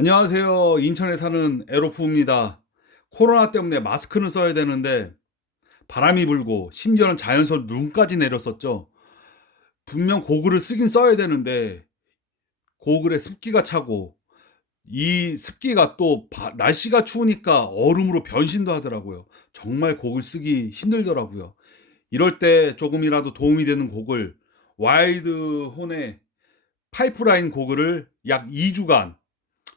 안녕하세요. 인천에 사는 에로프입니다. 코로나 때문에 마스크는 써야 되는데 바람이 불고 심지어는 자연스러운 눈까지 내렸었죠. 분명 고글을 쓰긴 써야 되는데 고글에 습기가 차고 이 습기가 또 날씨가 추우니까 얼음으로 변신도 하더라고요. 정말 고글 쓰기 힘들더라고요. 이럴 때 조금이라도 도움이 되는 고글 와일드 혼의 파이프라인 고글을 약 2주간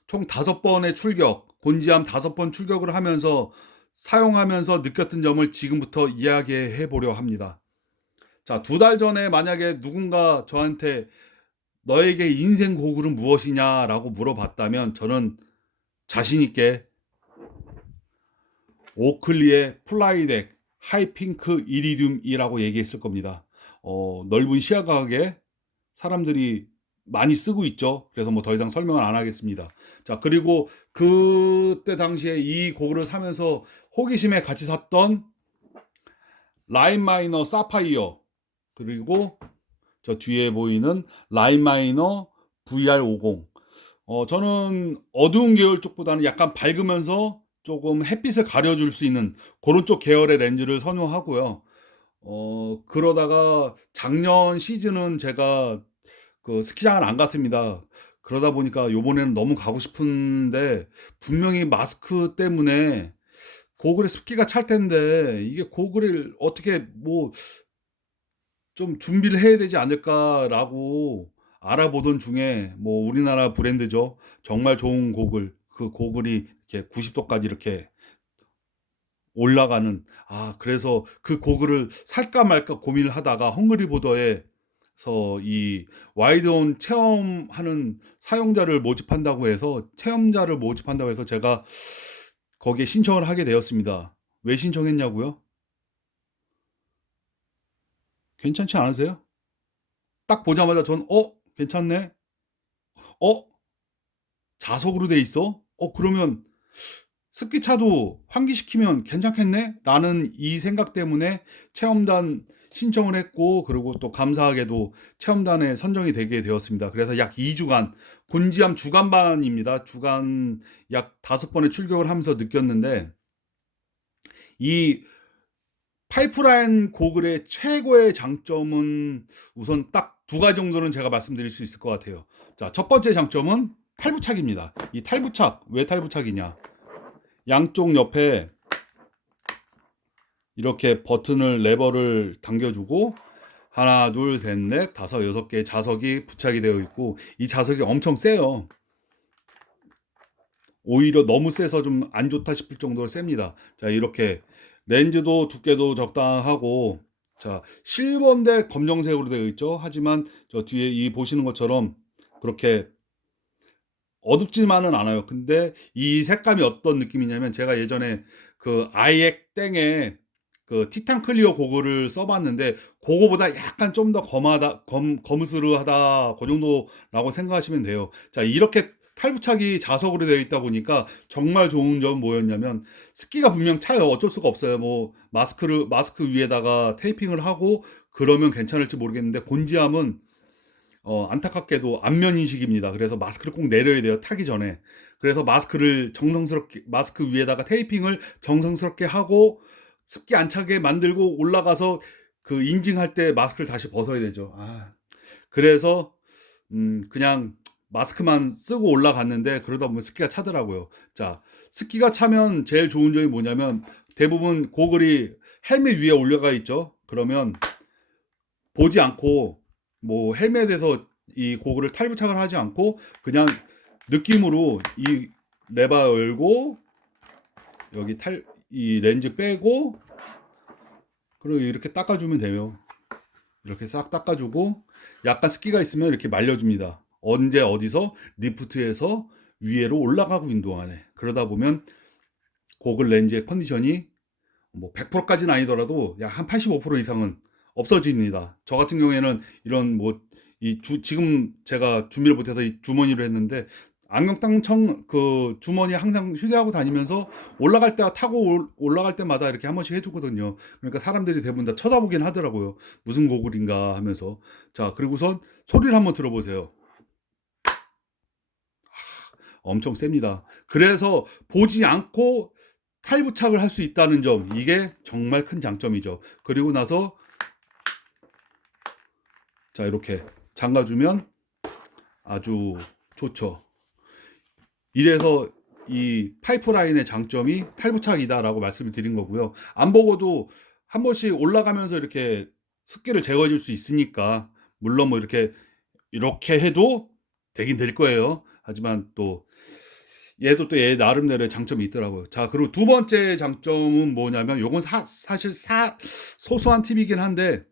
총 5번의 출격, 곤지암 5번 출격을 하면서 사용하면서 느꼈던 점을 지금부터 이야기해 보려 합니다. 자, 2달 전에 만약에 누군가 저한테 너에게 인생 고글은 무엇이냐라고 물어봤다면 저는 자신 있게 오클리의 플라이덱 하이핑크 이리듐이라고 얘기했을 겁니다. 넓은 시야각에 사람들이 많이 쓰고 있죠. 그래서 뭐 더 이상 설명을 안 하겠습니다. 자, 그리고 그때 당시에 이 고글을 사면서 호기심에 같이 샀던 라인 마이너 사파이어, 그리고 저 뒤에 보이는 라인 마이너 VR50. 저는 어두운 계열 쪽보다는 약간 밝으면서 조금 햇빛을 가려줄 수 있는 그런 쪽 계열의 렌즈를 선호하고요. 그러다가 작년 시즌은 제가 그 스키장을 안 갔습니다. 그러다 보니까 요번에는 너무 가고 싶은데 분명히 마스크 때문에 고글에 습기가 찰 텐데 이게 고글을 어떻게 뭐 좀 준비를 해야 되지 않을까라고 알아보던 중에 뭐 우리나라 브랜드죠. 정말 좋은 고글, 그 고글이 이렇게 90도까지 이렇게 올라가는, 그래서 그 고글을 살까 말까 고민을 하다가 헝그리보더에서 이 와이드온 체험하는 사용자를 모집한다고 해서 체험자를 모집한다고 해서 제가 거기에 신청을 하게 되었습니다. 왜 신청했냐고요? 괜찮지 않으세요? 딱 보자마자 전 괜찮네. 어 자석으로 돼 있어? 그러면 습기차도 환기시키면 괜찮겠네? 라는 이 생각 때문에 체험단 신청을 했고, 그리고 또 감사하게도 체험단에 선정이 되게 되었습니다. 그래서 약 2주간, 곤지암 주간반입니다. 주간 약 5번의 출격을 하면서 느꼈는데, 이 파이프라인 고글의 최고의 장점은 우선 딱 2가지 정도는 제가 말씀드릴 수 있을 것 같아요. 자, 첫 번째 장점은 탈부착입니다. 이 탈부착, 왜 탈부착이냐? 양쪽 옆에 이렇게 버튼을 레버를 당겨주고 하나, 둘, 셋, 넷, 다섯, 6개의 자석이 부착이 되어 있고 이 자석이 엄청 세요. 오히려 너무 세서 좀 안 좋다 싶을 정도로 셉니다. 자, 이렇게 렌즈도 두께도 적당하고, 자, 실버인데 검정색으로 되어 있죠. 하지만 저 뒤에 이 보시는 것처럼 그렇게 어둡지만은 않아요. 근데 이 색감이 어떤 느낌이냐면 제가 예전에 그 아이엑 땡에 그 티탄 클리어 고글을 써봤는데 그거보다 약간 좀 더 검하다, 검으스르하다 그 정도라고 생각하시면 돼요. 자, 이렇게 탈부착이 자석으로 되어 있다 보니까 정말 좋은 점 뭐였냐면 습기가 분명 차요. 어쩔 수가 없어요. 뭐 마스크 위에다가 테이핑을 하고 그러면 괜찮을지 모르겠는데 곤지암은 안타깝게도 안면 인식입니다. 그래서 마스크를 꼭 내려야 돼요. 타기 전에. 그래서 마스크를 정성스럽게, 마스크 위에다가 테이핑을 정성스럽게 하고 습기 안 차게 만들고 올라가서 그 인증할 때 마스크를 다시 벗어야 되죠. 그래서 그냥 마스크만 쓰고 올라갔는데 그러다 보면 습기가 차더라고요. 자, 습기가 차면 제일 좋은 점이 뭐냐면 대부분 고글이 헬멧 위에 올라가 있죠. 그러면 보지 않고 뭐 헬멧에서 이 고글을 탈부착을 하지 않고 그냥 느낌으로 이 레바 열고 여기 이 렌즈 빼고 그리고 이렇게 닦아주면 돼요. 이렇게 싹 닦아주고 약간 습기가 있으면 이렇게 말려줍니다. 언제 어디서 리프트에서 위에로 올라가고 있는 동안에 그러다 보면 고글 렌즈의 컨디션이 뭐 100%까지는 아니더라도 약 한 85% 이상은 없어집니다. 저 같은 경우에는 이런 뭐 지금 제가 준비를 못해서 이 주머니로 했는데 안경땅청 그 주머니 항상 휴대하고 다니면서 올라갈 때 타고 올라갈 때마다 이렇게 한 번씩 해주거든요. 그러니까 사람들이 대부분 다 쳐다보긴 하더라고요. 무슨 고글인가 하면서. 자, 그리고선 소리를 한번 들어보세요. 엄청 셉니다. 그래서 보지 않고 탈부착을 할 수 있다는 점, 이게 정말 큰 장점이죠. 그리고 나서 자, 이렇게 잠가주면 아주 좋죠. 이래서 이 파이프라인의 장점이 탈부착이다라고 말씀을 드린 거고요. 안 보고도 한 번씩 올라가면서 이렇게 습기를 제거해 줄 수 있으니까, 물론 뭐 이렇게 해도 되긴 될 거예요. 하지만 또 얘도 또 얘 나름대로의 장점이 있더라고요. 자, 그리고 두 번째 장점은 뭐냐면, 요건 사실 소소한 팁이긴 한데,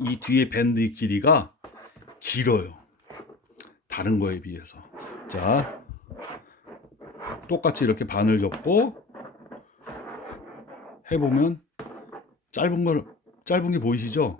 이 뒤에 밴드 길이가 길어요. 다른 거에 비해서. 자, 똑같이 이렇게 바늘 접고 해보면 짧은 게 보이시죠?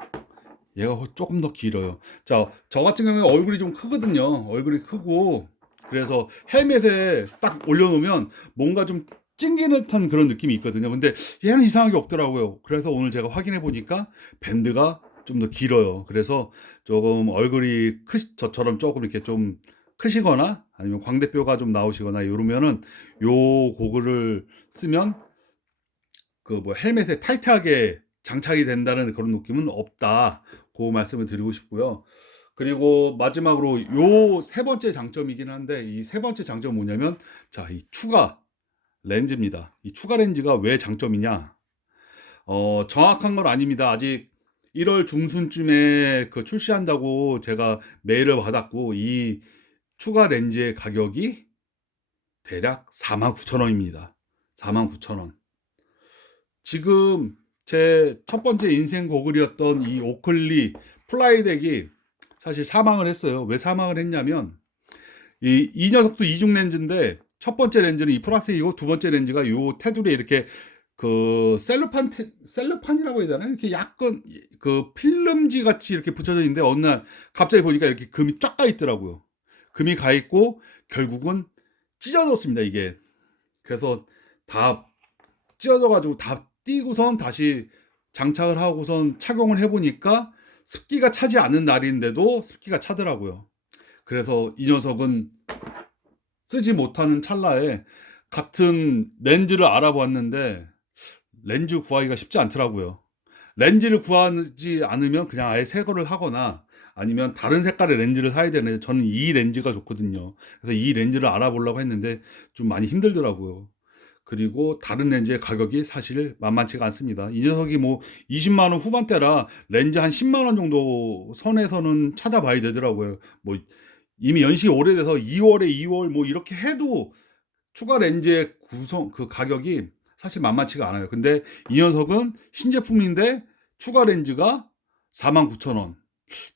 얘가 조금 더 길어요. 자, 저 같은 경우에 얼굴이 좀 크거든요. 얼굴이 크고, 그래서 헬멧에 딱 올려놓으면 뭔가 좀 찡기는 듯한 그런 느낌이 있거든요. 근데 얘는 이상하게 없더라고요. 그래서 오늘 제가 확인해 보니까 밴드가 좀 더 길어요. 그래서 조금 얼굴이 저처럼 조금 이렇게 좀 크시거나 아니면 광대뼈가 좀 나오시거나 이러면은 요 고글을 쓰면 그 뭐 헬멧에 타이트하게 장착이 된다는 그런 느낌은 없다. 그 말씀을 드리고 싶고요. 그리고 마지막으로 요 세 번째 장점이긴 한데, 이 세 번째 장점은 뭐냐면, 자, 이 추가 렌즈입니다. 이 추가 렌즈가 왜 장점이냐? 정확한 건 아닙니다. 아직 1월 중순쯤에 그 출시한다고 제가 메일을 받았고, 이 추가 렌즈의 가격이 대략 49,000원입니다. 49,000원. 지금 제 첫 번째 인생 고글이었던 이 오클리 플라이덱이 사실 사망을 했어요. 왜 사망을 했냐면, 이 녀석도 이중 렌즈인데, 첫 번째 렌즈는 이 플라스틱이고, 두 번째 렌즈가 요 테두리에 이렇게 그 셀로판이라고 해야 되나? 이렇게 약간 그 필름지 같이 이렇게 붙여져 있는데, 어느 날 갑자기 보니까 이렇게 금이 쫙 가 있더라고요. 금이 가 있고 결국은 찢어졌습니다, 이게. 그래서 다 찢어져 가지고 다 띄고선 다시 장착을 하고선 착용을 해 보니까 습기가 차지 않은 날인데도 습기가 차더라고요. 그래서 이 녀석은 쓰지 못하는 찰나에 같은 렌즈를 알아봤는데 렌즈 구하기가 쉽지 않더라고요. 렌즈를 구하지 않으면 그냥 아예 새 거를 하거나 아니면 다른 색깔의 렌즈를 사야 되는데, 저는 이 렌즈가 좋거든요. 그래서 이 렌즈를 알아보려고 했는데 좀 많이 힘들더라고요. 그리고 다른 렌즈의 가격이 사실 만만치가 않습니다. 이 녀석이 뭐 20만 원 후반대라 렌즈 한 10만 원 정도 선에서는 찾아봐야 되더라고요. 뭐 이미 연식이 오래돼서 2월 뭐 이렇게 해도 추가 렌즈의 그 가격이 사실 만만치가 않아요. 근데 이 녀석은 신제품인데 추가 렌즈가 49,000원.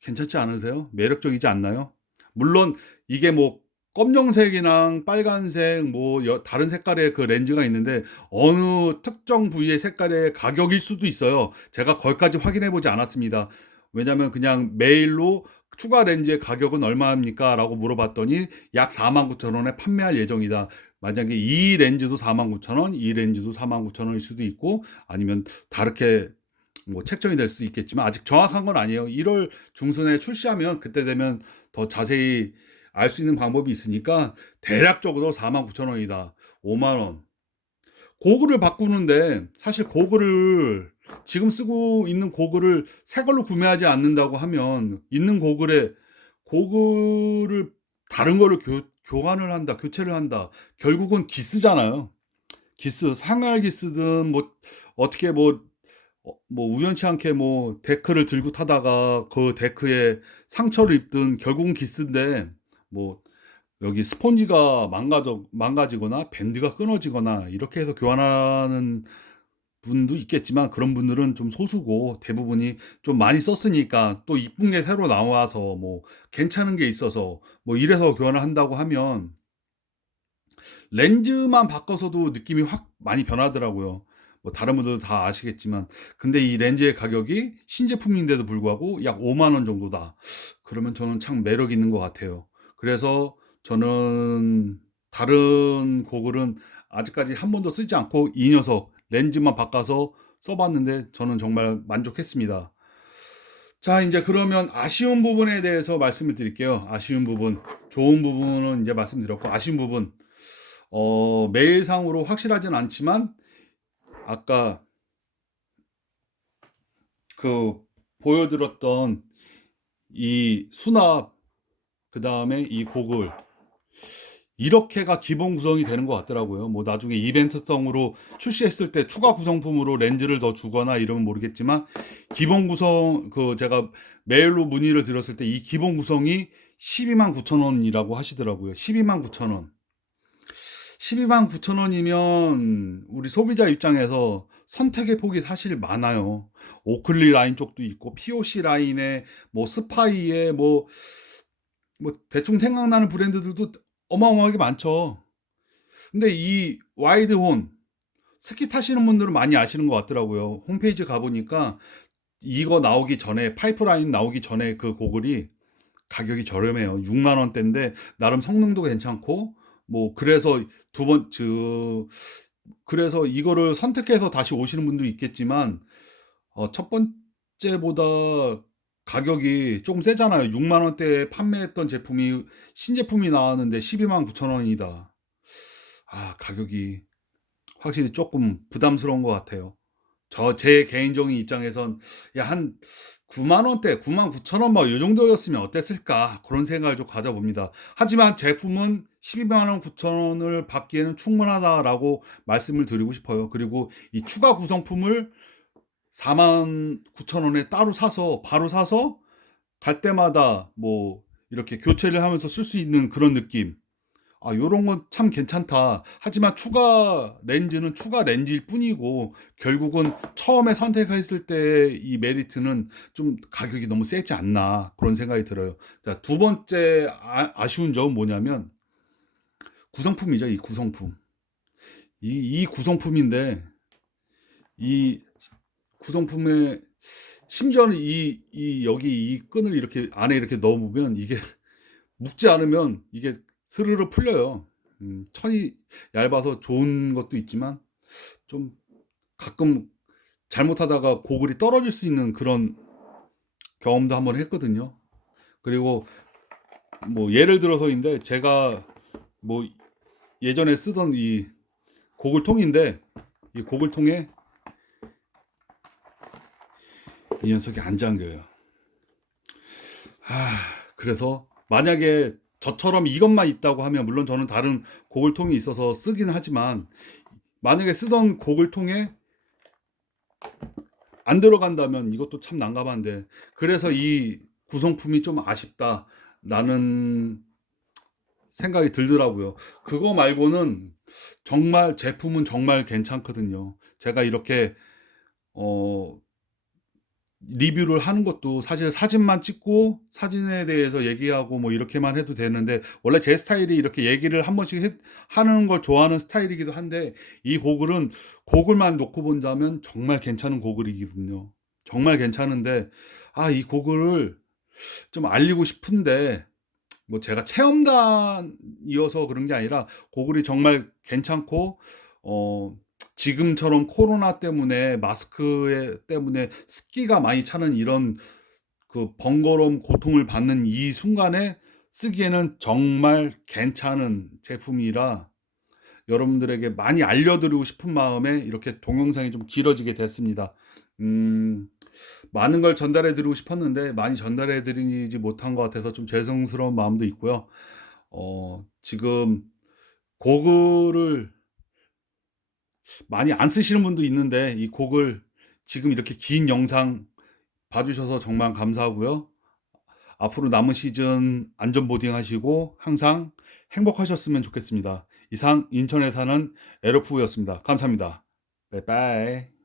괜찮지 않으세요? 매력적이지 않나요? 물론 이게 뭐 검정색이랑 빨간색 뭐 다른 색깔의 그 렌즈가 있는데, 어느 특정 부위의 색깔의 가격일 수도 있어요. 제가 거기까지 확인해 보지 않았습니다. 왜냐면 그냥 메일로 추가 렌즈의 가격은 얼마입니까? 라고 물어봤더니 약 49,000원에 판매할 예정이다. 만약에 이 렌즈도 49,000원, 이 렌즈도 49,000원일 수도 있고, 아니면 다르게 뭐 책정이 될 수도 있겠지만 아직 정확한 건 아니에요. 1월 중순에 출시하면 그때 되면 더 자세히 알 수 있는 방법이 있으니까, 대략적으로 49,000원이다. 5만 원. 고글을 바꾸는데, 사실 고글을 지금 쓰고 있는 고글을 새 걸로 구매하지 않는다고 하면, 있는 고글을 다른 거를 교환을 한다, 교체를 한다. 결국은 기스잖아요. 기스, 상할 기스든 뭐 어떻게 뭐 우연치 않게 뭐 데크를 들고 타다가 그 데크에 상처를 입든 결국은 기스인데, 뭐 여기 스폰지가 망가지거나 밴드가 끊어지거나 이렇게 해서 교환하는 분도 있겠지만, 그런 분들은 좀 소수고, 대부분이 좀 많이 썼으니까 또 이쁜 게 새로 나와서 뭐 괜찮은 게 있어서 뭐 이래서 교환을 한다고 하면, 렌즈만 바꿔서도 느낌이 확 많이 변하더라고요. 뭐 다른 분들도 다 아시겠지만, 근데 이 렌즈의 가격이 신제품인데도 불구하고 약 5만 원 정도다. 그러면 저는 참 매력 있는 것 같아요. 그래서 저는 다른 고글은 아직까지 한 번도 쓰지 않고 이 녀석 렌즈만 바꿔서 써봤는데 저는 정말 만족했습니다. 자, 이제 그러면 아쉬운 부분에 대해서 말씀을 드릴게요. 아쉬운 부분. 좋은 부분은 이제 말씀드렸고, 아쉬운 부분. 메일상으로 확실하진 않지만, 아까 그 보여드렸던 이 수납, 그 다음에 이 고글, 이렇게가 기본 구성이 되는 것 같더라고요. 뭐 나중에 이벤트성으로 출시했을 때 추가 구성품으로 렌즈를 더 주거나 이러면 모르겠지만, 기본 구성, 제가 메일로 문의를 드렸을 때 이 기본 구성이 12만 9천 원이라고 하시더라고요. 12만 9천 원. 12만 9천 원이면 우리 소비자 입장에서 선택의 폭이 사실 많아요. 오클리 라인 쪽도 있고, POC 라인에, 뭐 스파이에, 뭐 대충 생각나는 브랜드들도 어마어마하게 많죠. 근데 이 와이드혼 스키 타시는 분들은 많이 아시는 것 같더라고요. 홈페이지 가보니까 이거 나오기 전에, 파이프라인 나오기 전에 그 고글이 가격이 저렴해요. 6만 원대인데 나름 성능도 괜찮고, 뭐 그래서 그래서 이거를 선택해서 다시 오시는 분도 있겠지만, 첫 번째보다 가격이 조금 세잖아요. 6만 원대에 판매했던 제품이 신제품이 나왔는데 12만 9천 원이다. 아, 가격이 확실히 조금 부담스러운 것 같아요. 제 개인적인 입장에선 한 9만 원대, 9만 9천 원 뭐 이 정도였으면 어땠을까 그런 생각을 좀 가져봅니다. 하지만 제품은 12만 원, 9천 원을 받기에는 충분하다라고 말씀을 드리고 싶어요. 그리고 이 추가 구성품을 4만 9천 원에 따로 사서 바로 사서 갈 때마다 뭐 이렇게 교체를 하면서 쓸 수 있는 그런 느낌. 아, 요런 건 참 괜찮다. 하지만 추가 렌즈는 추가 렌즈일 뿐이고, 결국은 처음에 선택했을 때 이 메리트는 좀 가격이 너무 세지 않나, 그런 생각이 들어요. 자, 두 번째 아쉬운 점은 뭐냐면, 구성품이죠, 이 구성품. 이 구성품인데, 이 구성품에, 심지어는 여기 이 끈을 이렇게 안에 이렇게 넣어보면, 이게 묶지 않으면 이게 스르르 풀려요. 천이 얇아서 좋은 것도 있지만, 좀 가끔 잘못하다가 고글이 떨어질 수 있는 그런 경험도 한번 했거든요. 그리고 뭐 예를 들어서인데, 제가 뭐 예전에 쓰던 이 고글통인데, 이 고글통에 이 녀석이 안 잠겨요. 그래서 만약에 저처럼 이것만 있다고 하면, 물론 저는 다른 고글통이 있어서 쓰긴 하지만, 만약에 쓰던 고글통에 안 들어간다면 이것도 참 난감한데, 그래서 이 구성품이 좀 아쉽다라는 생각이 들더라고요. 그거 말고는 정말 제품은 정말 괜찮거든요. 제가 이렇게 어 리뷰를 하는 것도 사실 사진만 찍고 사진에 대해서 얘기하고 뭐 이렇게만 해도 되는데, 원래 제 스타일이 이렇게 얘기를 한 번씩 하는 걸 좋아하는 스타일이기도 한데, 이 고글은 고글만 놓고 본다면 정말 괜찮은 고글이거든요. 정말 괜찮은데, 이 고글을 좀 알리고 싶은데, 뭐 제가 체험단이어서 그런 게 아니라, 고글이 정말 괜찮고, 지금처럼 코로나 때문에 마스크 때문에 습기가 많이 차는 이런 그 번거로움, 고통을 받는 이 순간에 쓰기에는 정말 괜찮은 제품이라, 여러분들에게 많이 알려드리고 싶은 마음에 이렇게 동영상이 좀 길어지게 됐습니다. 많은 걸 전달해 드리고 싶었는데 많이 전달해 드리지 못한 것 같아서 좀 죄송스러운 마음도 있고요. 지금 고글을 많이 안 쓰시는 분도 있는데, 이 고글 지금 이렇게 긴 영상 봐주셔서 정말 감사하고요. 앞으로 남은 시즌 안전 보딩 하시고 항상 행복하셨으면 좋겠습니다. 이상 인천에 사는 에러프였습니다. 감사합니다. 빠이빠이.